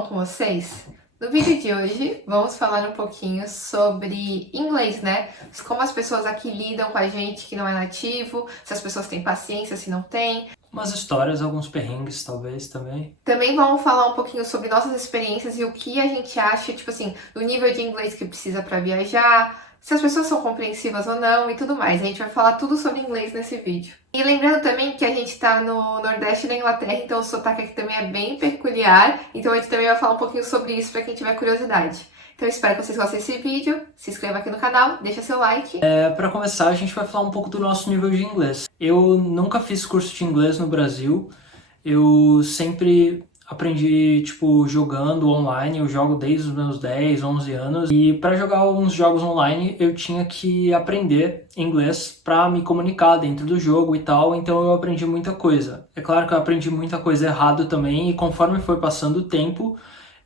bom com vocês? No vídeo de hoje, vamos falar um pouquinho sobre inglês, né? Como as pessoas aqui lidam com a gente que não é nativo, se as pessoas têm paciência, se não têm. Umas histórias, alguns perrengues, talvez, também. Também vamos falar um pouquinho sobre nossas experiências e o que a gente acha, tipo assim, do nível de inglês que precisa para viajar, se as pessoas são compreensivas ou não e tudo mais. A gente vai falar tudo sobre inglês nesse vídeo. E lembrando também que a gente tá no Nordeste da Inglaterra, então o sotaque aqui também é bem peculiar, então a gente também vai falar um pouquinho sobre isso para quem tiver curiosidade. Então eu espero que vocês gostem desse vídeo, se inscreva aqui no canal, deixa seu like. Para começar, a gente vai falar um pouco do nosso nível de inglês. Eu nunca fiz curso de inglês no Brasil, eu sempre aprendi, jogando online. Eu jogo desde os meus 10, 11 anos. E para jogar uns jogos online, eu tinha que aprender inglês para me comunicar dentro do jogo e tal. Então eu aprendi muita coisa. É claro que eu aprendi muita coisa errado também. E conforme foi passando o tempo,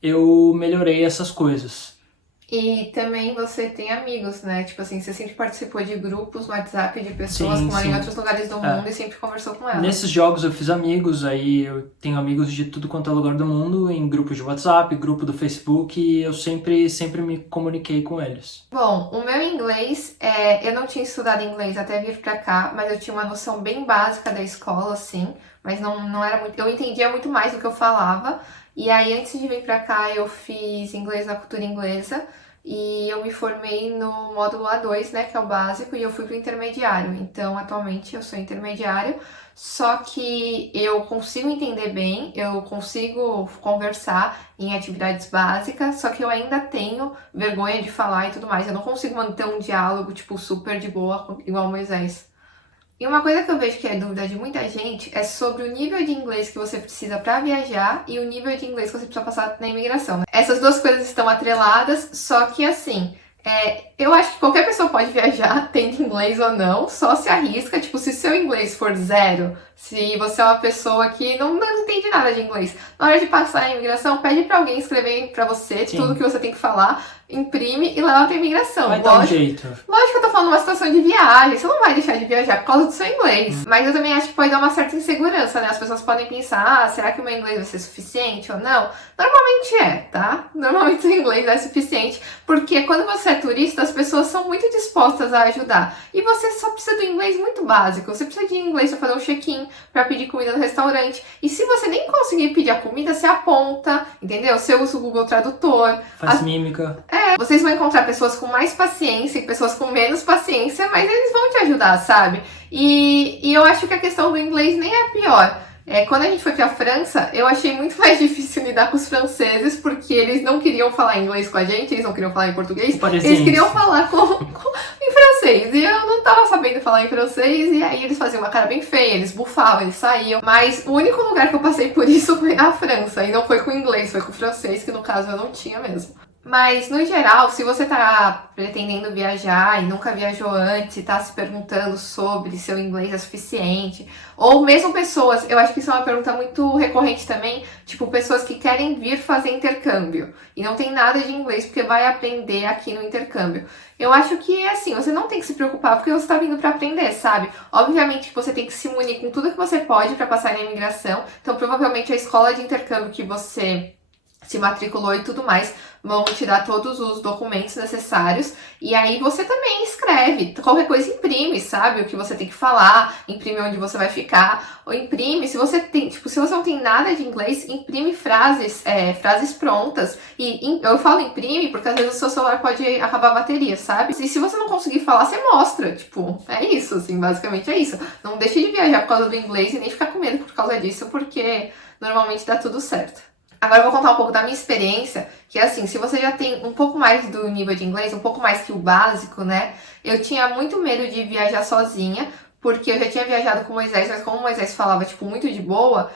eu melhorei essas coisas. E também você tem amigos, né? Tipo assim, você sempre participou de grupos no WhatsApp de pessoas Sim, que moram sim. em outros lugares do mundo e sempre conversou com elas. Nesses jogos eu fiz amigos, aí eu tenho amigos de tudo quanto é lugar do mundo, em grupos de WhatsApp, grupo do Facebook, e eu sempre me comuniquei com eles. Bom, o meu inglês, eu não tinha estudado inglês até vir pra cá, mas eu tinha uma noção bem básica da escola, assim, mas não era muito... Eu entendia muito mais do que eu falava, e aí antes de vir pra cá eu fiz inglês na cultura inglesa, e eu me formei no módulo A2, né, que é o básico, e eu fui pro intermediário. Então, atualmente eu sou intermediário, só que eu consigo entender bem, eu consigo conversar em atividades básicas, só que eu ainda tenho vergonha de falar e tudo mais. Eu não consigo manter um diálogo, tipo, super de boa, igual o Moisés. E uma coisa que eu vejo que é dúvida de muita gente é sobre o nível de inglês que você precisa para viajar e o nível de inglês que você precisa passar na imigração, né? Essas duas coisas estão atreladas, só que assim, eu acho que qualquer pessoa pode viajar, tendo inglês ou não, só se arrisca. Tipo, se seu inglês for zero, se você é uma pessoa que não entende nada de inglês, na hora de passar na imigração, pede para alguém escrever para você tudo que você tem que falar, imprime e leva pra imigração. Vai dar um jeito. Lógico que eu tô falando uma situação de viagem, você não vai deixar de viajar por causa do seu inglês. Mas eu também acho que pode dar uma certa insegurança, né? As pessoas podem pensar, será que o meu inglês vai ser suficiente ou não? Normalmente é, tá? Normalmente o inglês é suficiente, porque quando você é turista, as pessoas são muito dispostas a ajudar. E você só precisa do inglês muito básico. Você precisa de inglês pra fazer um check-in, pra pedir comida no restaurante. E se você nem conseguir pedir a comida, você aponta, entendeu? Você usa o Google Tradutor. Faz mímica. Vocês vão encontrar pessoas com mais paciência e pessoas com menos paciência, mas eles vão te ajudar, sabe? E eu acho que a questão do inglês nem é a pior. Quando a gente foi pra França, eu achei muito mais difícil lidar com os franceses, porque eles não queriam falar inglês com a gente, eles não queriam falar em português, eles queriam falar em francês. E eu não tava sabendo falar em francês, e aí eles faziam uma cara bem feia, eles bufavam, eles saíam. Mas o único lugar que eu passei por isso foi na França, e não foi com inglês, foi com francês, que no caso eu não tinha mesmo. Mas, no geral, se você tá pretendendo viajar e nunca viajou antes e tá se perguntando sobre seu inglês é suficiente, ou mesmo pessoas, eu acho que isso é uma pergunta muito recorrente também, tipo, pessoas que querem vir fazer intercâmbio e não tem nada de inglês porque vai aprender aqui no intercâmbio. Eu acho que, assim, você não tem que se preocupar porque você tá vindo pra aprender, sabe? Obviamente que você tem que se munir com tudo que você pode pra passar na imigração, então provavelmente a escola de intercâmbio que você se matriculou e tudo mais, vão te dar todos os documentos necessários, e aí você também escreve, qualquer coisa imprime, sabe, o que você tem que falar, imprime onde você vai ficar, ou imprime, se você tem, se você não tem nada de inglês, imprime frases prontas, e eu falo imprime porque às vezes o seu celular pode acabar a bateria, sabe, e se você não conseguir falar, você mostra, tipo, é isso, assim, basicamente é isso, não deixe de viajar por causa do inglês e nem ficar com medo por causa disso, porque normalmente dá tudo certo. Agora eu vou contar um pouco da minha experiência, que é assim, se você já tem um pouco mais do nível de inglês, um pouco mais que o básico, né? Eu tinha muito medo de viajar sozinha, porque eu já tinha viajado com o Moisés, mas como o Moisés falava, tipo, muito de boa,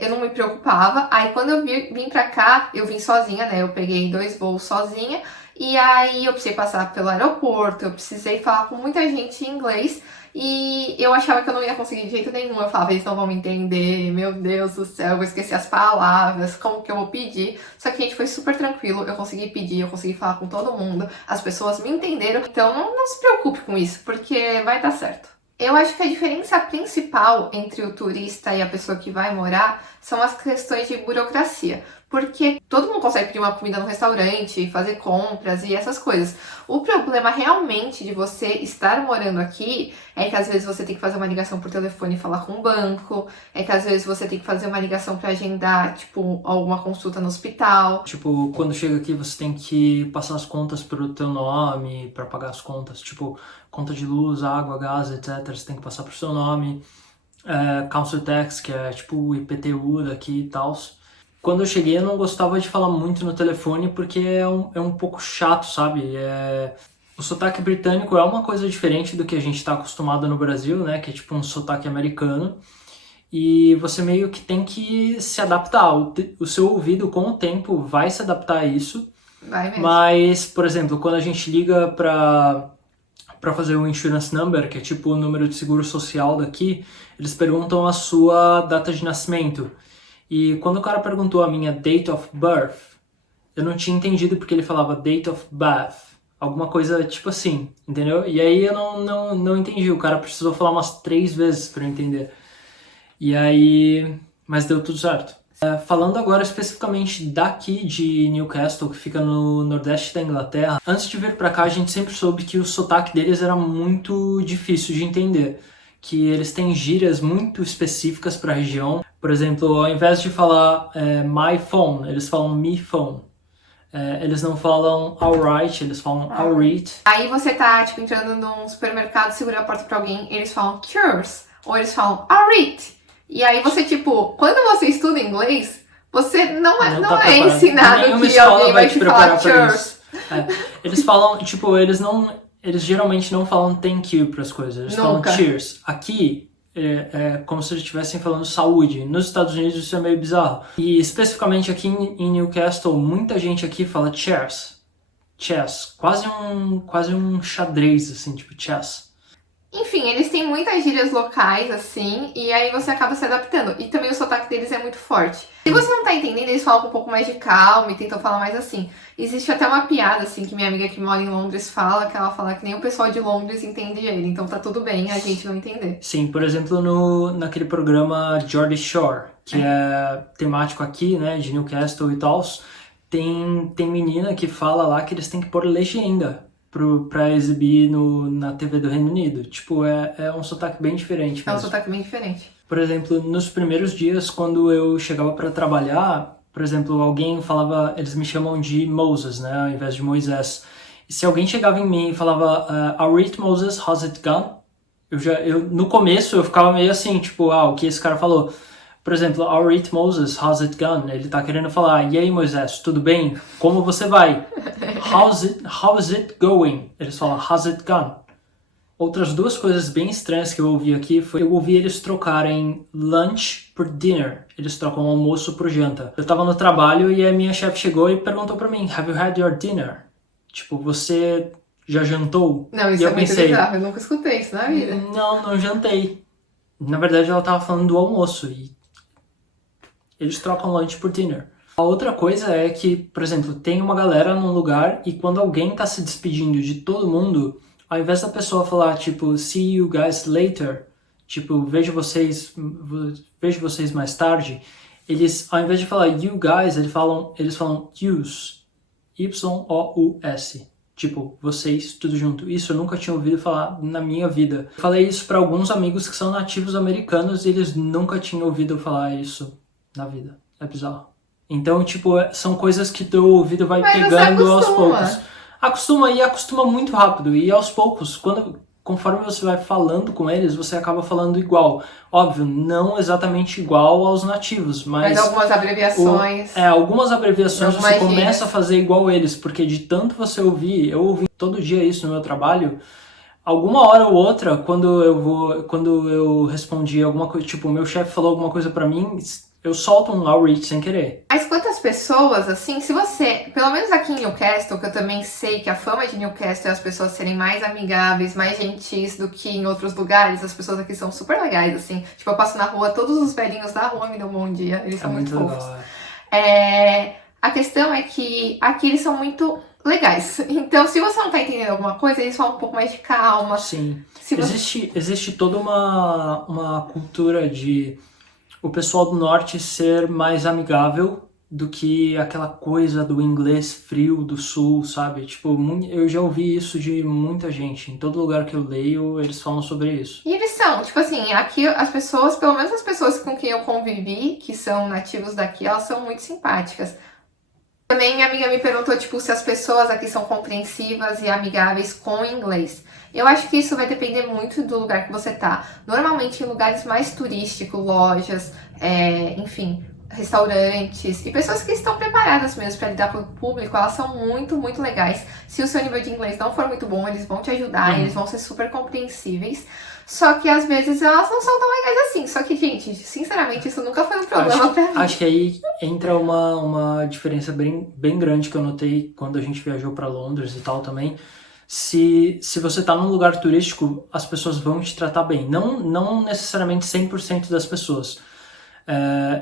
eu não me preocupava. Aí quando eu vim pra cá, eu vim sozinha, né? Eu peguei 2 voos sozinha, e aí eu precisei passar pelo aeroporto, eu precisei falar com muita gente em inglês, e eu achava que eu não ia conseguir de jeito nenhum. Eu falava, eles não vão me entender, meu Deus do céu, eu vou esquecer as palavras, como que eu vou pedir? Só que, gente, foi super tranquilo, eu consegui pedir, eu consegui falar com todo mundo, as pessoas me entenderam, então não se preocupe com isso, porque vai dar certo. Eu acho que a diferença principal entre o turista e a pessoa que vai morar são as questões de burocracia. porque todo mundo consegue pedir uma comida no restaurante, fazer compras e essas coisas. O problema realmente de você estar morando aqui é que às vezes você tem que fazer uma ligação por telefone e falar com o banco, é que às vezes você tem que fazer uma ligação para agendar, tipo, alguma consulta no hospital. Tipo, quando chega aqui você tem que passar as contas pro teu nome, pra pagar as contas, tipo, conta de luz, água, gás, etc. Você tem que passar pro seu nome. Council Tax, que é tipo o IPTU daqui e tal. Quando eu cheguei, eu não gostava de falar muito no telefone porque é um pouco chato, sabe? O sotaque britânico é uma coisa diferente do que a gente está acostumado no Brasil, né? Que é tipo um sotaque americano. E você meio que tem que se adaptar. O seu ouvido, com o tempo, vai se adaptar a isso. Vai mesmo. Mas, por exemplo, quando a gente liga para fazer o insurance number, que é tipo o número de seguro social daqui, eles perguntam a sua data de nascimento. E quando o cara perguntou a minha date of birth, eu não tinha entendido porque ele falava date of birth, alguma coisa tipo assim, entendeu? E aí eu não entendi, o cara precisou falar umas 3 vezes para eu entender. E aí, mas deu tudo certo. Falando agora especificamente daqui de Newcastle, que fica no nordeste da Inglaterra, antes de vir pra cá a gente sempre soube que o sotaque deles era muito difícil de entender, que eles têm gírias muito específicas para a região. Por exemplo, ao invés de falar my phone, eles falam me phone. Eles não falam alright, eles falam alright. Aí você tá, tipo, entrando num supermercado, segura a porta pra alguém, eles falam cures, ou eles falam alright. E aí você, tipo, quando você estuda inglês, você não é ensinado que alguém vai te falar cures. Eles falam, tipo, eles geralmente não falam thank you pras coisas, eles falam cheers. Aqui é como se eles estivessem falando saúde. Nos Estados Unidos isso é meio bizarro. E especificamente aqui em Newcastle, muita gente aqui fala chess. Chess. Quase um xadrez, assim, tipo chess. Enfim, eles têm muitas gírias locais, assim, e aí você acaba se adaptando. E também o sotaque deles é muito forte. Se você não tá entendendo, eles falam com um pouco mais de calma e tentam falar mais assim. Existe até uma piada, assim, que minha amiga que mora em Londres fala, que ela fala que nem o pessoal de Londres entende ele. Então tá tudo bem a gente não entender. Sim, por exemplo, naquele programa Geordie Shore, que é temático aqui, né, de Newcastle e tal, tem menina que fala lá que eles têm que pôr legenda pra exibir na TV do Reino Unido. Tipo, é um sotaque bem diferente mesmo. É um sotaque bem diferente. Por exemplo, nos primeiros dias, quando eu chegava para trabalhar, por exemplo, alguém falava, eles me chamam de Moses, né, ao invés de Moisés. E se alguém chegava em mim e falava, I'll read Moses, how's it gone? No começo eu ficava meio assim, tipo, o que esse cara falou? Por exemplo, I'll read Moses, how's it gone? Ele tá querendo falar, e aí Moisés, tudo bem? Como você vai? How's it going? Eles falam, how's it gone? Outras 2 coisas bem estranhas que eu ouvi aqui foi, eu ouvi eles trocarem lunch por dinner. Eles trocam almoço por janta. Eu tava no trabalho e a minha chefe chegou e perguntou pra mim, have you had your dinner? Tipo, você já jantou? Não, isso e é muito bizarro, eu nunca escutei isso na vida. Não jantei. Na verdade, ela tava falando do almoço e eles trocam lunch por dinner. A outra coisa é que, por exemplo, tem uma galera num lugar e quando alguém tá se despedindo de todo mundo, ao invés da pessoa falar, tipo, see you guys later, tipo, vejo vocês mais tarde, eles, ao invés de falar you guys, eles falam yous, Y-O-U-S. Tipo, vocês, tudo junto. Isso eu nunca tinha ouvido falar na minha vida. Eu falei isso para alguns amigos que são nativos americanos e eles nunca tinham ouvido falar isso na vida. É bizarro. Então, tipo, são coisas que teu ouvido vai pegando aos poucos. Acostuma muito rápido. E aos poucos, conforme você vai falando com eles, você acaba falando igual. Óbvio, não exatamente igual aos nativos, mas algumas abreviações. Algumas abreviações você gírias. começa a fazer igual eles, porque de tanto você ouvir, eu ouvi todo dia isso no meu trabalho, alguma hora ou outra, quando eu respondi alguma coisa, tipo, o meu chefe falou alguma coisa pra mim, eu solto um I'll read sem querer. Mas quantas pessoas, assim, se você, pelo menos aqui em Newcastle, que eu também sei que a fama de Newcastle é as pessoas serem mais amigáveis, mais gentis do que em outros lugares, as pessoas aqui são super legais, assim. Tipo, eu passo na rua, todos os velhinhos da rua me dão um bom dia, eles são muito fofos. A questão é que aqui eles são muito legais. Então, se você não tá entendendo alguma coisa, eles falam um pouco mais de calma. Sim. Existe toda uma cultura de o pessoal do norte ser mais amigável do que aquela coisa do inglês frio do sul, sabe? Tipo, eu já ouvi isso de muita gente. Em todo lugar que eu leio, eles falam sobre isso. E eles são, tipo assim, aqui as pessoas, pelo menos as pessoas com quem eu convivi, que são nativos daqui, elas são muito simpáticas. Também minha amiga me perguntou, tipo, se as pessoas aqui são compreensivas e amigáveis com o inglês. Eu acho que isso vai depender muito do lugar que você tá. Normalmente em lugares mais turísticos, lojas, enfim, restaurantes e pessoas que estão preparadas mesmo para lidar com o público, elas são muito, muito legais. Se o seu nível de inglês não for muito bom, eles vão te ajudar, eles vão ser super compreensíveis. Só que às vezes elas não são tão legais assim. Só que, gente, sinceramente, isso nunca foi um problema pra mim. Acho que aí entra uma diferença bem grande que eu notei quando a gente viajou para Londres e tal também. Se você tá num lugar turístico, as pessoas vão te tratar bem. Não necessariamente 100% das pessoas.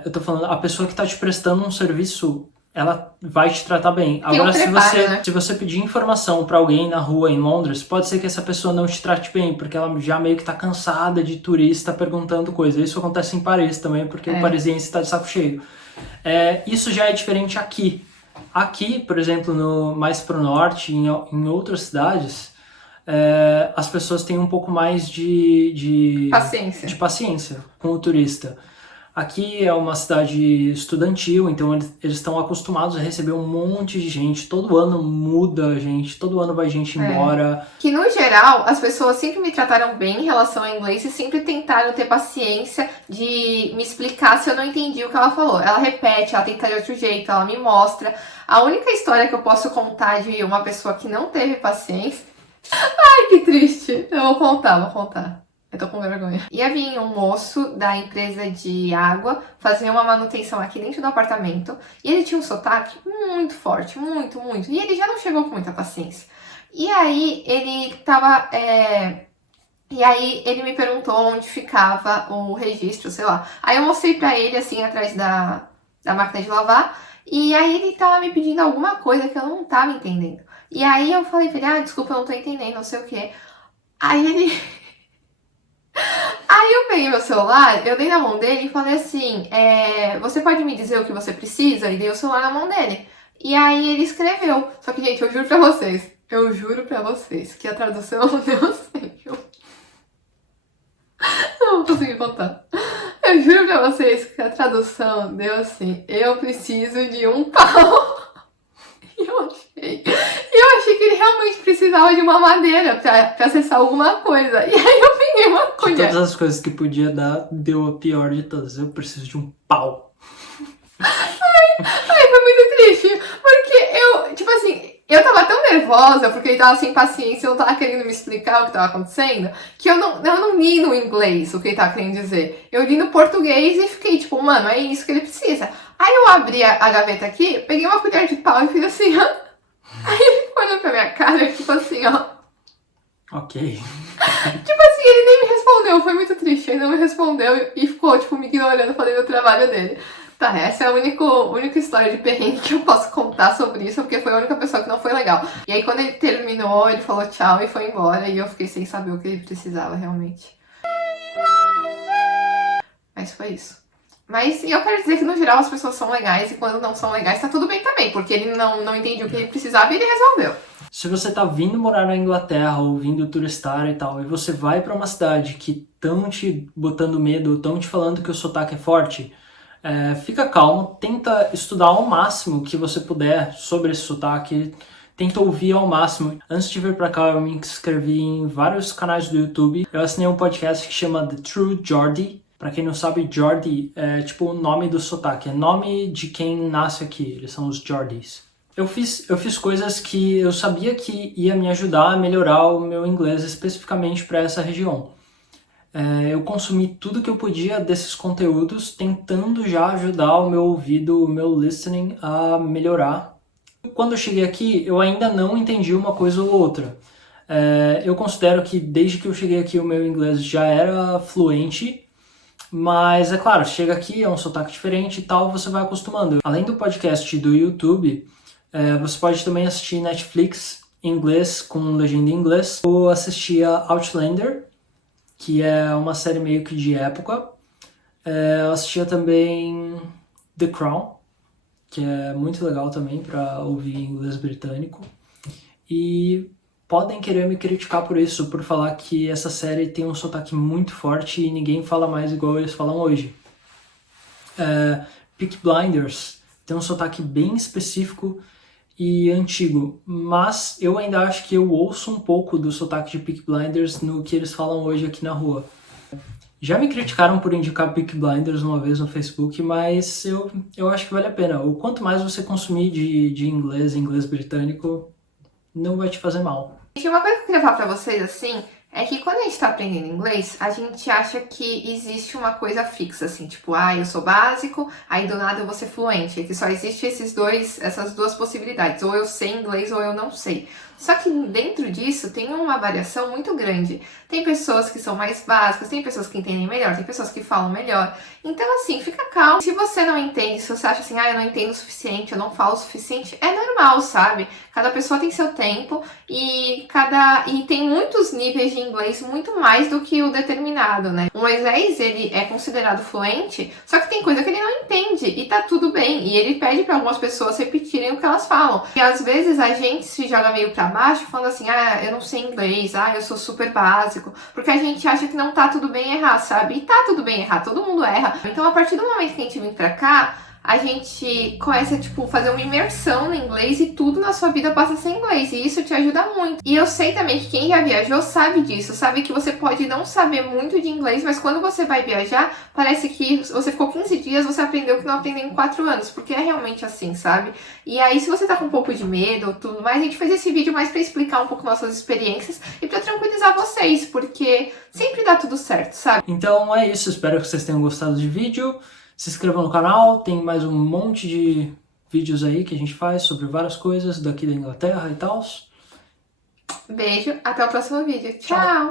Eu tô falando, a pessoa que tá te prestando um serviço, ela vai te tratar bem. Agora, se você pedir informação pra alguém na rua em Londres, pode ser que essa pessoa não te trate bem, porque ela já meio que tá cansada de turista perguntando coisa. Isso acontece em Paris também, porque o parisiense tá de saco cheio. Isso já é diferente aqui. Aqui, por exemplo, mais pro norte, em outras cidades, as pessoas têm um pouco mais de paciência com o turista. Aqui é uma cidade estudantil, então eles estão acostumados a receber um monte de gente. Todo ano muda gente, todo ano vai gente embora. Que no geral, as pessoas sempre me trataram bem em relação ao inglês e sempre tentaram ter paciência de me explicar se eu não entendi o que ela falou. Ela repete, ela tenta de outro jeito, ela me mostra. A única história que eu posso contar de uma pessoa que não teve paciência... Ai, que triste! Eu vou contar. Eu tô com vergonha. Ia vir um moço da empresa de água fazer uma manutenção aqui dentro do apartamento. E ele tinha um sotaque muito forte, muito. E ele já não chegou com muita paciência. E aí ele tava... E aí ele me perguntou onde ficava o registro, sei lá. Aí eu mostrei pra ele, assim, atrás da máquina de lavar. E aí ele tava me pedindo alguma coisa que eu não tava entendendo. E aí eu falei pra ele, desculpa, eu não tô entendendo, não sei o quê. Aí ele... Aí eu peguei meu celular, eu dei na mão dele e falei assim, você pode me dizer o que você precisa? E dei o celular na mão dele. E aí ele escreveu. Só que, gente, eu juro pra vocês que a tradução deu assim. Eu não vou conseguir contar. Eu juro pra vocês que a tradução deu assim, eu preciso de um pau. E eu achei que ele realmente precisava de uma madeira pra acessar alguma coisa. E aí eu peguei uma colher. De todas as coisas que podia dar, deu a pior de todas. Eu preciso de um pau. Ai, foi muito triste. Porque tipo assim, eu tava tão nervosa porque ele tava sem paciência, eu não tava querendo me explicar o que tava acontecendo, que eu não li no inglês o que ele tava querendo dizer. Eu li no português e fiquei tipo, mano, é isso que ele precisa. Aí eu abri a gaveta aqui, peguei uma colher de pau e fiz assim, ó. Aí ele olhou pra minha cara, tipo assim, ó. Ok. Tipo assim, ele nem me respondeu, foi muito triste. Ele não me respondeu e ficou, tipo, me ignorando, fazendo o trabalho dele. Tá, essa é a única história de perrengue que eu posso contar sobre isso, porque foi a única pessoa que não foi legal. E aí quando ele terminou, ele falou tchau e foi embora, e eu fiquei sem saber o que ele precisava realmente. Mas foi isso. Mas eu quero dizer que no geral as pessoas são legais e quando não são legais tá tudo bem também, porque ele não entendia o que ele precisava e ele resolveu. Se você tá vindo morar na Inglaterra ou vindo turistar e tal, e você vai pra uma cidade que estão te botando medo, estão te falando que o sotaque é forte, fica calmo, tenta estudar ao máximo que você puder sobre esse sotaque, tenta ouvir ao máximo. Antes de vir pra cá, eu me inscrevi em vários canais do YouTube. Eu assinei um podcast que chama The True Geordie. Pra quem não sabe, Geordie é tipo o nome do sotaque, é nome de quem nasce aqui, eles são os Geordies. Eu fiz coisas que eu sabia que ia me ajudar a melhorar o meu inglês especificamente para essa região. Eu consumi tudo que eu podia desses conteúdos, tentando já ajudar o meu ouvido, o meu listening a melhorar. Quando eu cheguei aqui, eu ainda não entendi uma coisa ou outra. Eu considero que desde que eu cheguei aqui o meu inglês já era fluente, mas é claro, chega aqui, é um sotaque diferente e tal, você vai acostumando. Além do podcast do YouTube, você pode também assistir Netflix em inglês, com legenda em inglês. Eu assistia Outlander, que é uma série meio que de época. Eu assistia também The Crown, que é muito legal também para ouvir inglês britânico. E podem querer me criticar por isso, por falar que essa série tem um sotaque muito forte e ninguém fala mais igual eles falam hoje. Peaky Blinders tem um sotaque bem específico e antigo, mas eu ainda acho que eu ouço um pouco do sotaque de Peaky Blinders no que eles falam hoje aqui na rua. Já me criticaram por indicar Peaky Blinders uma vez no Facebook, mas eu acho que vale a pena. O quanto mais você consumir de inglês britânico, não vai te fazer mal. E uma coisa que eu queria falar pra vocês, assim, é que quando a gente tá aprendendo inglês, a gente acha que existe uma coisa fixa, assim, tipo, eu sou básico, aí do nada eu vou ser fluente, que só existe essas duas possibilidades, ou eu sei inglês ou eu não sei. Só que dentro disso tem uma variação muito grande. Tem pessoas que são mais básicas, tem pessoas que entendem melhor, tem pessoas que falam melhor. Então, assim, fica calmo. Se você não entende, se você acha assim, eu não entendo o suficiente, eu não falo o suficiente, é normal, sabe? Cada pessoa tem seu tempo e tem muitos níveis de inglês, muito mais do que o determinado, né? O Moisés, ele é considerado fluente, só que tem coisa que ele não entende e tá tudo bem. E ele pede para algumas pessoas repetirem o que elas falam. E às vezes a gente se joga meio pra baixo, falando assim, eu não sei inglês, eu sou super básico, porque a gente acha que não tá tudo bem errar, sabe? E tá tudo bem errar, todo mundo erra. Então, a partir do momento que a gente vem pra cá, a gente começa a, fazer uma imersão no inglês e tudo na sua vida passa a ser inglês. E isso te ajuda muito. E eu sei também que quem já viajou sabe disso. Sabe que você pode não saber muito de inglês, mas quando você vai viajar, parece que você ficou 15 dias, você aprendeu o que não aprendeu em 4 anos. Porque é realmente assim, sabe? E aí, se você tá com um pouco de medo ou tudo mais, a gente fez esse vídeo mais pra explicar um pouco nossas experiências e pra tranquilizar vocês. Porque sempre dá tudo certo, sabe? Então é isso. Espero que vocês tenham gostado do vídeo. Se inscrevam no canal, tem mais um monte de vídeos aí que a gente faz sobre várias coisas daqui da Inglaterra e tal. Beijo, até o próximo vídeo. Tchau!